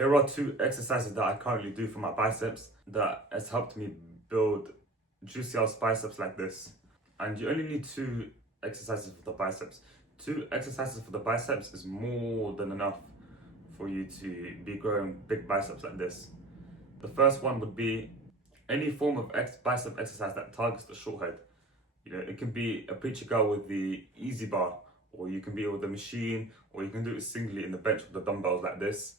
Here are two exercises that I currently do for my biceps that has helped me build juicy ass biceps like this. And you only need two exercises for the biceps. Two exercises for the biceps is more than enough for you to be growing big biceps like this. The first one would be any form of bicep exercise that targets the short head. You know, it can be a preacher curl with the easy bar, or you can be with the machine, or you can do it singly in the bench with the dumbbells like this.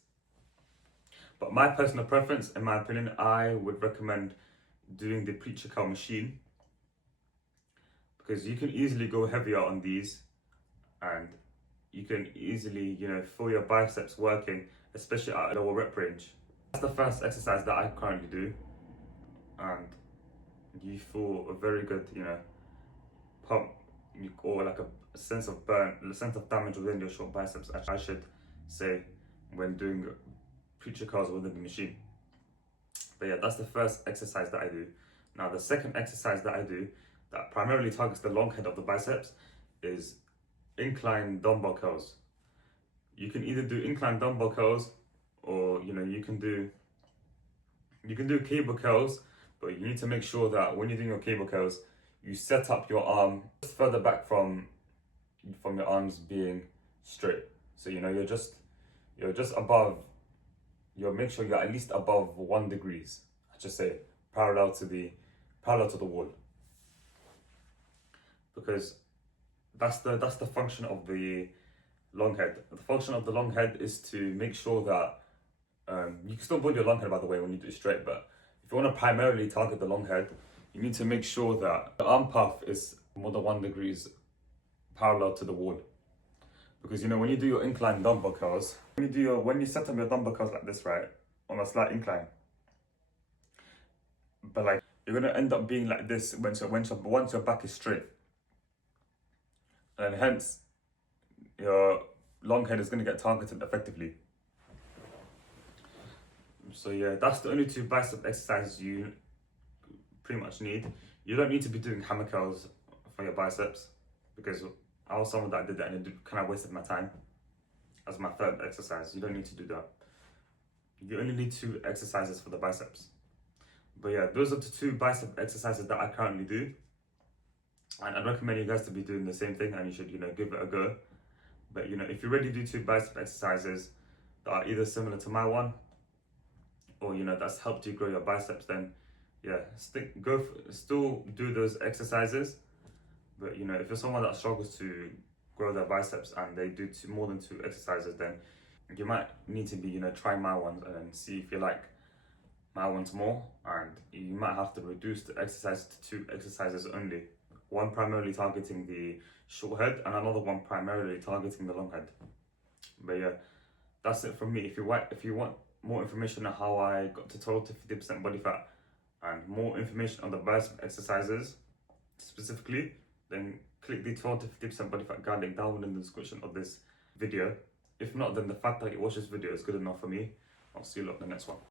But my personal preference, in my opinion, I would recommend doing the preacher curl machine, because you can easily go heavier on these and you can easily, feel your biceps working, especially at a lower rep range. That's the first exercise that I currently do, and you feel a very good, pump, or like a sense of burn, a sense of damage within your short biceps, I should say, when doing preacher curls within the machine. But yeah, that's the first exercise that I do. Now, the second exercise that I do that primarily targets the long head of the biceps is incline dumbbell curls. You can either do incline dumbbell curls, or you can do cable curls, but you need to make sure that when you're doing your cable curls, you set up your arm just further back from your arms being straight. So you're just above. Make sure you're at least above 1 degree. I just say parallel to the wall, because that's the function of the long head. The function of the long head is to make sure that you can still build your long head, by the way, when you do it straight. But if you want to primarily target the long head, you need to make sure that the arm path is more than 1 degree parallel to the wall. Because when you do your incline dumbbell curls, when you set up your dumbbell curls like this, right, on a slight incline, but like you're gonna end up being like this once your back is straight, and hence your long head is gonna get targeted effectively. So yeah, that's the only two bicep exercises you pretty much need. You don't need to be doing hammer curls for your biceps, because I was someone that did that and it kind of wasted my time as my third exercise. You don't need to do that. You only need two exercises for the biceps. But yeah, those are the two bicep exercises that I currently do. And I'd recommend you guys to be doing the same thing, and you should, give it a go. But if you already do two bicep exercises that are either similar to my one, or that's helped you grow your biceps, then yeah, still do those exercises. But if you're someone that struggles to grow their biceps and they do more than two exercises, then you might need to be try my ones and then see if you like my ones more, and you might have to reduce the exercise to two exercises only. One primarily targeting the short head and another one primarily targeting the long head. But yeah, that's it from me. If you want more information on how I got to 12 to 50% body fat, and more information on the bicep exercises specifically, then click the 12 to 50% body fat guide link down in the description of this video. If not, then the fact that you watch this video is good enough for me. I'll see you lot in the next one.